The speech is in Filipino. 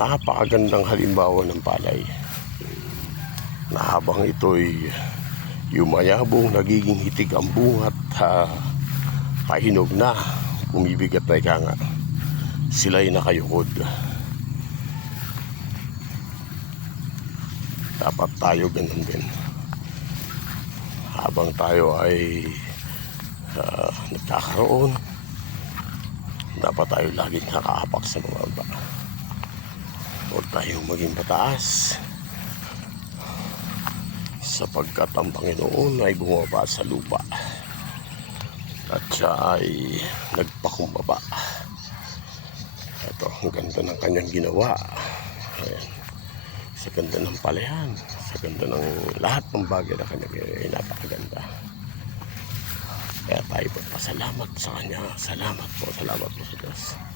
napakagandang halimbawa ng palay na habang ito'y yumayabong, nagiging hitig ang bunga at pahinog na, bumibigat na ika nga, sila'y nakayukod. Dapat tayo ganun din. Habang tayo ay nagkakaroon, dapat tayo laging nakaapak sa mga baba. Huwag tayong maging mataas, sapagkat ang Panginoon ay bumaba sa lupa at siya ay nagpakumbaba. Ito, ang ganda ng kanyang ginawa. Ayan. Sa ganda ng palayan, sa ganda ng lahat ng bagay na kanyang ay napakaganda. Kaya tayo po pasalamat sa kanya. Salamat po sa Diyos.